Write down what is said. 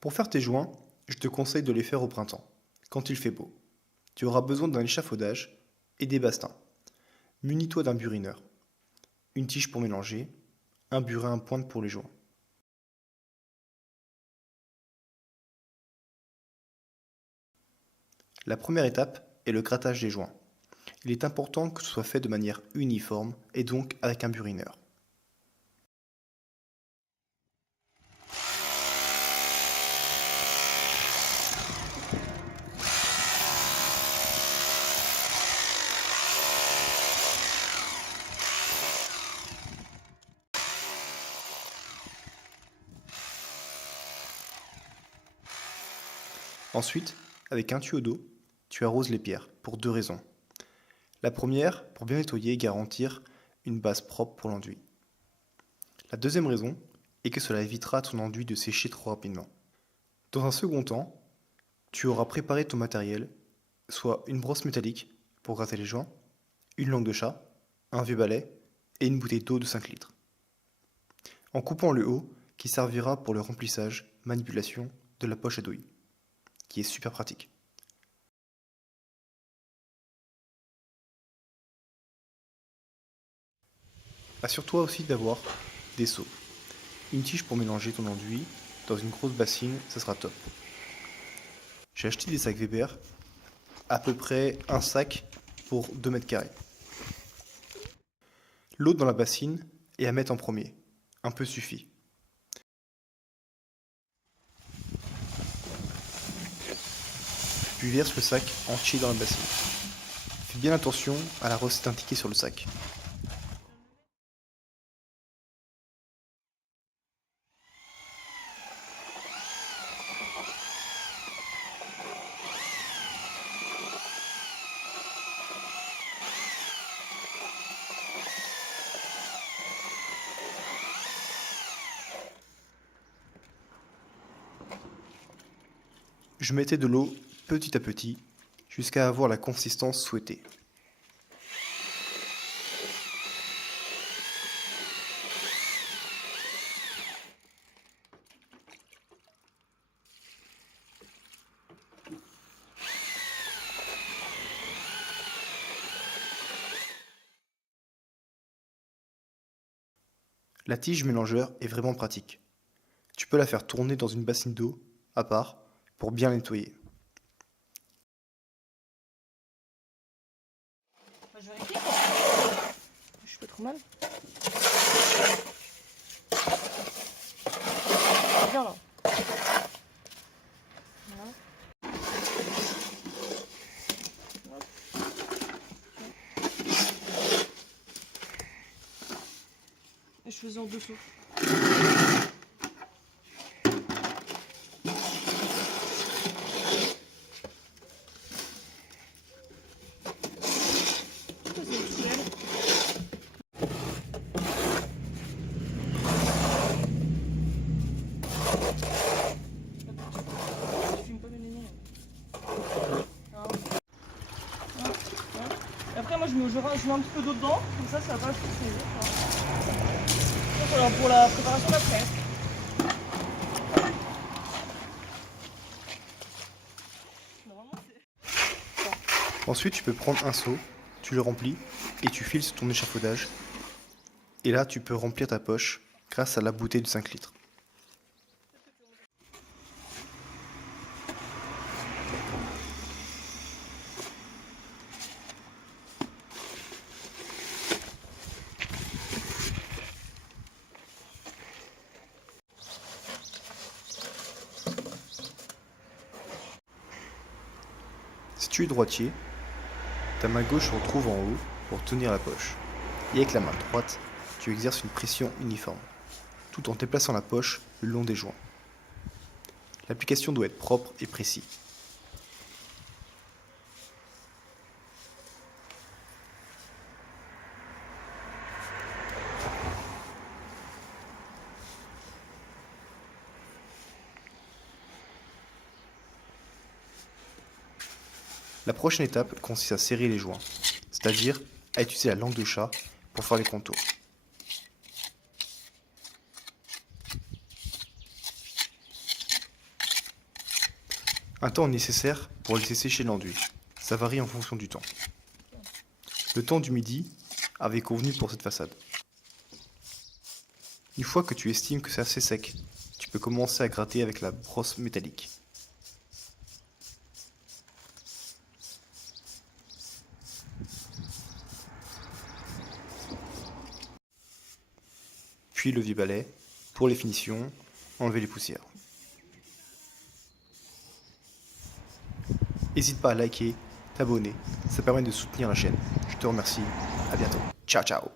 Pour faire tes joints, je te conseille de les faire au printemps, quand il fait beau. Tu auras besoin d'un échafaudage et des bastings. Munis-toi d'un burineur, une tige pour mélanger, un burin à pointe pour les joints. La première étape est le grattage des joints. Il est important que ce soit fait de manière uniforme et donc avec un burineur. Ensuite, avec un tuyau d'eau, tu arroses les pierres pour deux raisons. La première, pour bien nettoyer et garantir une base propre pour l'enduit. La deuxième raison est que cela évitera à ton enduit de sécher trop rapidement. Dans un second temps, tu auras préparé ton matériel, soit une brosse métallique pour gratter les joints, une langue de chat, un vieux balai et une bouteille d'eau de 5 litres. En coupant le haut, qui servira pour le remplissage, manipulation de la poche à douille, qui est super pratique. Assure-toi aussi d'avoir des seaux. Une tige pour mélanger ton enduit dans une grosse bassine, ça sera top. J'ai acheté des sacs Weber, à peu près un sac pour 2 mètres carrés. L'eau dans la bassine est à mettre en premier. Un peu suffit. Puis verse le sac entier dans la bassine. Fais bien attention à la recette indiquée sur le sac. Je mettais de l'eau petit à petit jusqu'à avoir la consistance souhaitée. La tige mélangeur est vraiment pratique. Tu peux la faire tourner dans une bassine d'eau à part pour bien nettoyer. Je vérifie quoi. Je fais trop mal. Bien là. Voilà. Hop. Et je faisais en dessous. Après moi je mets un petit peu d'eau dedans, comme ça va pas se ça voilà, pour la préparation d'après. Ensuite, tu peux prendre un seau, tu le remplis et tu files sur ton échafaudage. Et là, tu peux remplir ta poche grâce à la bouteille de 5 litres. Si tu es droitier, ta main gauche se retrouve en haut pour tenir la poche. Et avec la main droite, tu exerces une pression uniforme, tout en déplaçant la poche le long des joints. L'application doit être propre et précis. La prochaine étape consiste à serrer les joints, c'est-à-dire à utiliser la langue de chat pour faire les contours. Un temps nécessaire pour laisser sécher l'enduit. Ça varie en fonction du temps. Le temps du midi avait convenu pour cette façade. Une fois que tu estimes que c'est assez sec, tu peux commencer à gratter avec la brosse métallique. Puis le vieux balai, pour les finitions, enlever les poussières. N'hésite pas à liker, t'abonner, ça permet de soutenir la chaîne. Je te remercie, à bientôt. Ciao ciao.